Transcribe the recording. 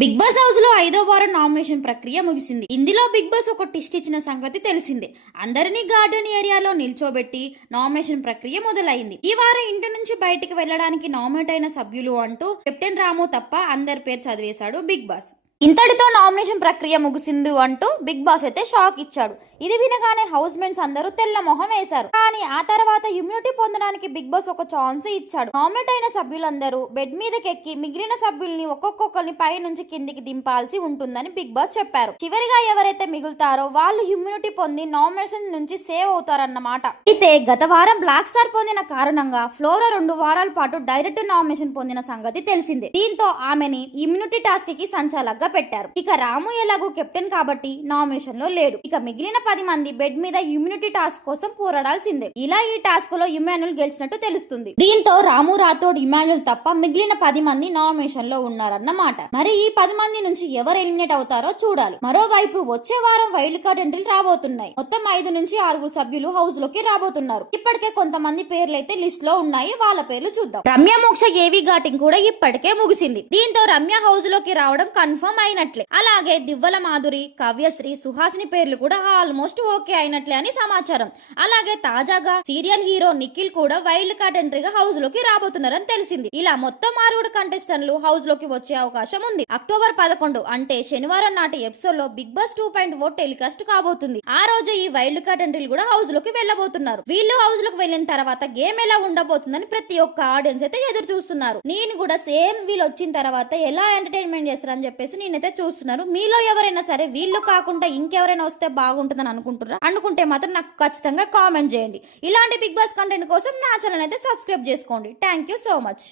Big boss house లో 5వ వారం నామినేషన్ ప్రక్రియ ముగిసింది. ఇందులో బిగ్ బాస్ ఒక టిస్ట్ ఇచ్చిన సంగతి తెలిసిందే. అందరినీ గార్డెన్ ఏరియాలో నిల్చోబెట్టి నామినేషన్ ప్రక్రియ మొదలైంది. ఈ వారం ఇంటి నుంచి బయటికి వెళ్లడానికి నామినేట్ అయిన సభ్యులు అంటూ కెప్టెన్ రాము తప్ప అందరి పేరు చదివేశాడు బిగ్ బాస్. ఇంతటితో నామినేషన్ ప్రక్రియ ముగిసింది అంటూ బిగ్ బాస్ అయితే షాక్ ఇచ్చాడు. ఇది వినగానే హౌస్ మేట్స్ అందరూ తెల్ల మొహం వేశారు. కానీ ఆ తర్వాత ఇమ్యూనిటీ పొందడానికి బిగ్ బాస్ ఒక ఛాన్స్ ఇచ్చాడు. నామినేట్ అయిన సభ్యులందరూ బెడ్ మీదకెక్కి మిగిలిన సభ్యుల్ని ఒక్కొక్కరిని పై నుంచి కిందికి దింపాల్సి ఉంటుందని బిగ్ బాస్ చెప్పారు. చివరిగా ఎవరైతే మిగులుతారో వాళ్ళు ఇమ్యూనిటీ పొంది నామినేషన్ నుంచి సేవ్ అవుతారన్నమాట. అయితే గత వారం బ్లాక్ స్టార్ పొందిన కారణంగా ఫ్లోరా 2 వారాల పాటు డైరెక్ట్ నామినేషన్ పొందిన సంగతి తెలిసిందే. దీంతో ఆమెని ఇమ్యూనిటీ టాస్క్ కి సంచాలకుగా పెట్టారు. ఇక రాము ఎలాగూ కెప్టెన్ కాబట్టి నామినేషన్ లో లేడు. ఇక మిగిలిన 10 మంది బెడ్ మీద ఇమ్యూనిటీ టాస్క్ కోసం పోరాడాల్సిందే. ఇలా ఈ టాస్క్ లో ఇమాన్యుల్ గెలిచినట్టు తెలుస్తుంది. దీంతో రాము రాథోడ్ ఇమాన్యుల్ తప్ప మిగిలిన 10 మంది నామినేషన్ లో ఉన్నారన్నమాట. మరి ఈ 10 మంది నుంచి ఎవరు ఎలిమినేట్ అవుతారో చూడాలి. మరోవైపు వచ్చే వారం వైల్డ్ కార్డ్ ఎంట్రీలు రాబోతున్నాయి. మొత్తం 5 నుంచి 6 సభ్యులు హౌస్ లోకి రాబోతున్నారు. ఇప్పటికే కొంతమంది పేర్లు అయితే లిస్ట్ లో ఉన్నాయి. వాళ్ళ పేర్లు చూద్దాం. రమ్య మోక్ష ఏవి ఘాటింగ్ కూడా ఇప్పటికే ముగిసింది. దీంతో రమ్య హౌస్ లోకి రావడం కన్ఫర్మ్ అయినట్లే. అలాగే దివ్వల మాధురి, కావ్యశ్రీ, సుహాసిని పేర్లు కూడా ఆల్మోస్ట్ ఓకే అయినట్లే అని సమాచారం. అలాగే తాజాగా సీరియల్ హీరో నిఖిల్ కూడా వైల్డ్ కార్డ్ ఎంట్రీగా హౌస్ లోకి రాబోతున్నారని తెలిసింది. ఇలా మొత్తం 6 కంటెస్టెంట్లు హౌస్ లోకి వచ్చే అవకాశం ఉంది. అక్టోబర్ 11 అంటే శనివారం నాటి ఎపిసోడ్ లో బిగ్ బాస్ 2.0 టెలికాస్ట్ కాబోతుంది. ఆ రోజు ఈ వైల్డ్ కార్డ్ ఎంట్రీలు కూడా హౌస్ లోకి వెళ్ళబోతున్నారు. వీళ్ళు హౌస్ లోకి వెళ్ళిన తర్వాత గేమ్ ఎలా ఉండబోతుందని ప్రతి ఒక్క ఆడియన్స్ అయితే ఎదురు చూస్తున్నారు. నేను కూడా సేమ్ వీళ్ళు వచ్చిన తర్వాత ఎలా ఎంటర్టైన్మెంట్ చేస్తారని చెప్పేసి నేనైతే చూస్తున్నాను. మీలో ఎవరైనా సరే వీళ్ళు కాకుండా ఇంకెవరైనా వస్తే బాగుంటుందని అనుకుంటే మాత్రం నాకు ఖచ్చితంగా కామెంట్ చేయండి. ఇలాంటి బిగ్ బాస్ కంటెంట్ కోసం నా ఛానల్ అయితే సబ్స్క్రైబ్ చేసుకోండి. Thank you so much.